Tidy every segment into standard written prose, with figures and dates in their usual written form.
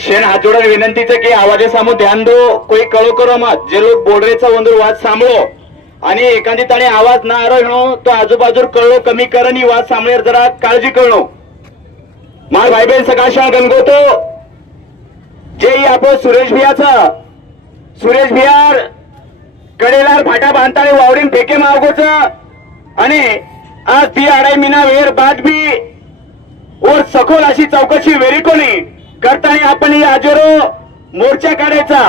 शेन हाथ जोड़कर विनंती है कि आवाजे सामू ध्यान दो, कोई कळो करो मत. जे लोक बोर्डरेचा वंदूर वाद सांभळो आणि एखादी ताणे आवाज ना आरो तो आजूबाजूर कळलो कमी करणी वाद सांभळेर जरा काळजी कळनो. मार भाई बहन सकाशा गणगोतो जे आपण सुरेश भियार कडेलार फाटा बांधताळे वावरीन फेके मावगोच आणि आज ती आडाई मिना वेर बाद भी और सखोल अशी चौकशी वेरिकोनी करताना आपण ही आजरो मोर्चा काढायचा.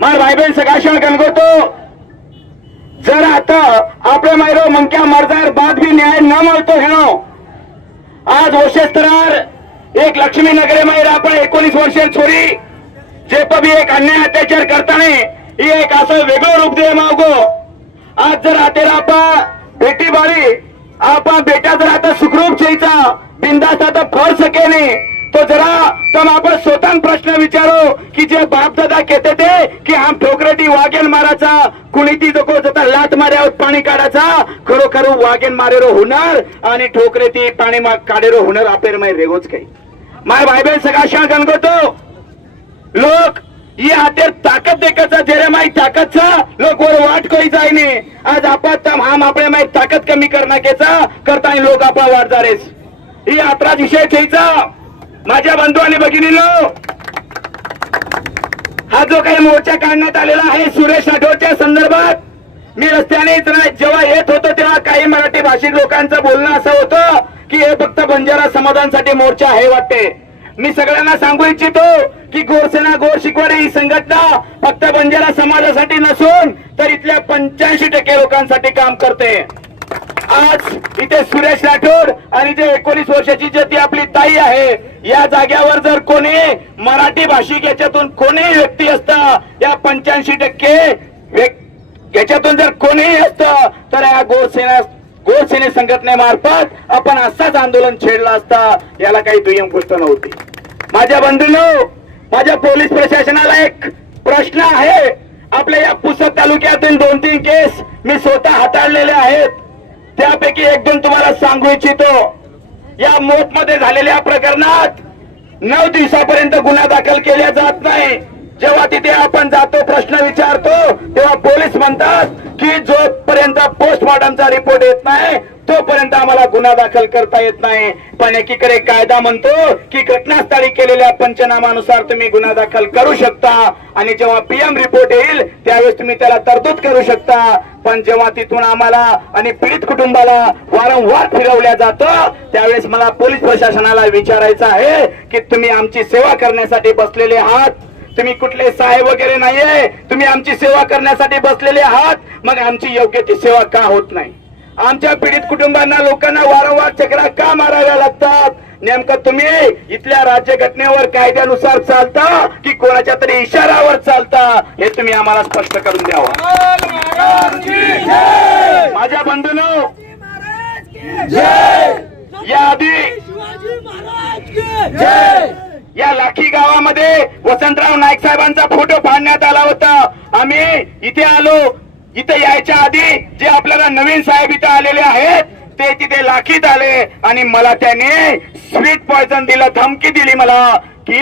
मार भाई बहन सकाशा गणगोतो जर आता आपले मायरो मंक्या मर्जार बाद भी न्याय न मिळतो हेनो आज ओशेस्तरार एक लक्ष्मी नगरे मायर आपण 19 वर्षीय छोरी जे पबी एक अन्याय अत्याचार करताना ही एक असं वेगळं रूप दे मागो. आज जर आतेरा आपा बेटी बारी आपा बेटा जर आता सुखरूप छेचा बिंदास आता फळ सके नाही तो जरा तम आपण स्वतः प्रश्न विचारो की जे बाप दादा कहते थे की हम ठोकरेटी वागेन माराचा कुणी ती जको जता लात मार्यावर पाणी काढाचा खरोखर वागेन मारेरो हुनर आणि ठोकरेटी पाणी काढेरो हुनर आपेर मै रेगोच काही. माय भाई बहन सगाशा गणगोतो लोक ही हातेर ताकद देखाचा जेरे माई ताकदचा लोक वर वाट कोई जायने आज आपण हम आपल्या माई ताकद कमी करण्याचा करता लोक आपला वाट जारेस ही यात्राच विषय छेचा. माझ्या बंधू आणि भगिनींनो हा जो काही मोर्चा काढण्यात आलेला आहे सुरेश राठोडच्या संदर्भात मी रस्त्याने जेव्हा येत होतो तेव्हा काही मराठी भाषिक लोकांचं बोलणं असं होतं की हे फक्त बंजारा समाजांसाठी मोर्चा आहे वाटते. मी सगळ्यांना सांगू इच्छितो की गोरसेना गोर शिकवाडी ही संघटना फक्त बंजारा समाजासाठी नसून तर इथल्या 85% लोकांसाठी काम करते. आज इथे सुरेश राठोड आणि जे 19 वर्षाची जे ती आपली ताई आहे या जाग्यावर जर कोणी मराठी भाषिक याच्यातून कोणीही व्यक्ती असता या 85% याच्यातून जर कोणीही असतं तर या गोरसेने संघटनेमार्फत आपण असाच आंदोलन छेडला असता याला काही दुय्यम गोष्ट नव्हती. माझ्या बंधूंनो माझ्या पोलीस प्रशासनाला एक प्रश्न आहे. आपल्या या पुसद तालुक्यातून 2-3 केस मी स्वतः हाताळलेले आहेत. त्यापैकी 1-2 तुम्हाला सांगू इच्छितो. या मोतमध्ये झालेल्या प्रकरणात 9 दिवसापर्यंत गुन्हा दाखल केला जात नाही. जेव्हा तिथे आपण जातो प्रश्न विचारतो तेव्हा पोलीस म्हणतात की जोपर्यंत पोस्टमॉर्टमचा रिपोर्ट येत नाही तोपर्यंत आम्हाला गुन्हा दाखल करता येत नाही. पण एकीकडे कायदा म्हणतो की घटनास्थळी केलेल्या पंचनामानुसार तुम्ही गुन्हा दाखल करू शकता आणि जेव्हा पीएम रिपोर्ट येईल त्यावेळेस तुम्ही त्याला तरतूद करू शकता. पण जेव्हा तिथून आम्हाला आणि पीडित कुटुंबाला वारंवार फिरवल्या जातं त्यावेळेस मला पोलीस प्रशासनाला विचारायचं आहे की तुम्ही आमची सेवा करण्यासाठी बसलेले आहात. तुम्ही कुठले साहेब वगैरे नाहीये. तुम्ही आमची सेवा करण्यासाठी बसलेले आहात. मग आमची योग्य ती सेवा का होत नाही. आमच्या पीडित कुटुंबांना लोकांना वारंवार चक्रा का माराव्या लागतात. नेमकं तुम्ही इथल्या राज्यघटनेवर कायद्यानुसार चालता की कोणाच्या तरी इशारावर चालता हे तुम्ही आम्हाला स्पष्ट करून द्यावं. माझ्या बंधूंनो याआधी या लाखी गावामध्ये वसंतराव नाईक साहेबांचा फोटो फाडण्यात आला होता. आम्ही इथे आलो. इथे यायच्या आधी जे आपल्याला नवीन साहेब इथे आलेले आहेत ते तिथे लाखीत आले आणि मला त्याने स्वीट पॉइझन दिलं. धमकी दिली मला की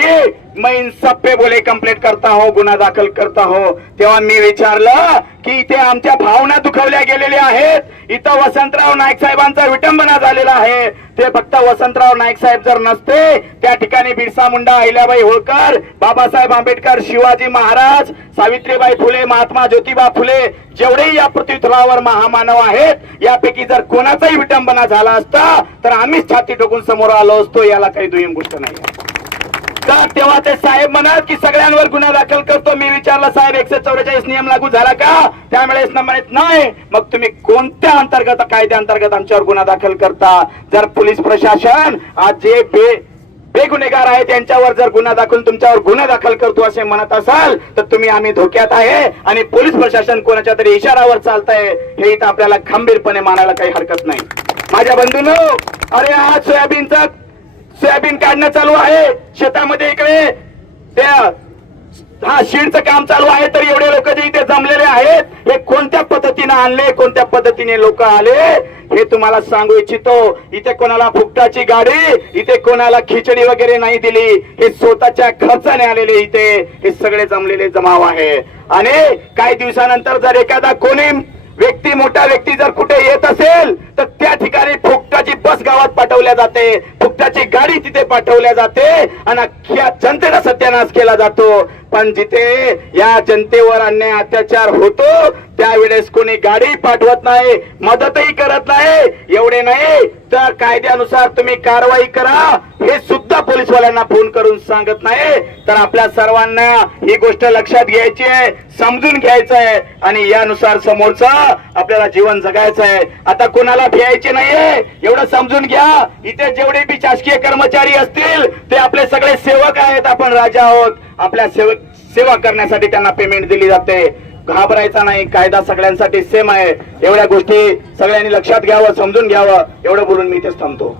मैं इन सब पे बोले कंप्लेंट करता हो गुन्हा दाखल करता हो. तेव्हा मी विचारलं की इथे आमच्या भावना दुखवल्या गेलेल्या आहेत. इथं वसंतराव नाईक साहेबांचा विटंबना झालेला आहे. ते फक्त वसंतराव नाईक साहेब जर नसते त्या ठिकाणी बिरसा मुंडा अहिल्याबाई होळकर बाबासाहेब आंबेडकर शिवाजी महाराज सावित्रीबाई फुले महात्मा ज्योतिबा फुले जेवढेही या पृथ्वीतलावर महामानव आहेत यापैकी जर कोणाचाही विटंबना झाला असता तर आम्हीच छाती ठोकून समोर आलो असतो. याला काही दुय्यम गोष्ट नाही का. तेव्हा ते साहेब म्हणत की सगळ्यांवर गुन्हा दाखल करतो. मी विचारलं साहेब 144 नियम लागू झाला का. त्यावेळेस म्हणत नाही. मग तुम्ही कोणत्या अंतर्गत कायद्याअंतर्गत आमच्यावर गुन्हा दाखल करता. जर पोलीस प्रशासन आज जे बेगुन्हेगार आहे त्यांच्यावर जर गुन्हा दाखल तुमच्यावर गुन्हा दाखल करतो असे म्हणत असाल तर तुम्ही आम्ही धोक्यात आहे आणि पोलीस प्रशासन कोणाच्या तरी इशारावर चालतंय हे इथं आपल्याला खंबीरपणे मानायला काही हरकत नाही. माझ्या बंधूंनो अरे आज सोयाबीन काढणं चालू आहे शेतामध्ये. इकडे त्या शीडचं काम चालू आहे तर एवढे लोक जे इथे जमलेले आहेत हे कोणत्या पद्धतीने आणले कोणत्या पद्धतीने लोक आले हे तुम्हाला सांगू इच्छितो. इथे कोणाला फुकटाची गाडी, इथे कोणाला खिचडी वगैरे नाही दिली. हे स्वतःच्या खर्चाने आलेले इथे हे सगळे जमलेले जमाव आहे. आणि काही दिवसानंतर जर एखादा कोणी व्यक्ती, मोठा व्यक्ती जर कुठे येत असेल तर त्या ठिकाणी फुकटाची बस गावात पाठवल्या जाते, फुकटाची गाडी तिथे पाठवल्या जाते आणि अख्ख्या जनतेला सत्यानाश केला जातो. पण जिथे या जनतेवर अन्याय अत्याचार होतो त्यावेळेस कोणी गाडी पाठवत नाही, मदतही करत नाही. एवढे नाही तर कायद्यानुसार तुम्ही कारवाई करा हे सुद्धा पोलीसवाल्यांना फोन करून सांगत नाही. तर आपल्या सर्वांना ही गोष्ट लक्षात घ्यायची आहे, समजून घ्यायचं आहे आणि यानुसार समोरचा आपल्याला जीवन जगायचं आहे. आता कोणाला भ्यायचे नाहीये एवढं समजून घ्या. इथे जेवढे बी शासकीय कर्मचारी असतील ते आपले सगळे सेवक आहेत. आपण राजा आहोत. आपल्या सेवा करण्यासाठी त्यांना पेमेंट दिली जाते. घाबरायचा नाही, कायदा सगळ्यांसाठी सेम आहे. एवढ्या गोष्टी सगळ्यांनी लक्षात घ्यावं, समजून घ्यावं. एवढं बोलून मी इथेच थांबतो.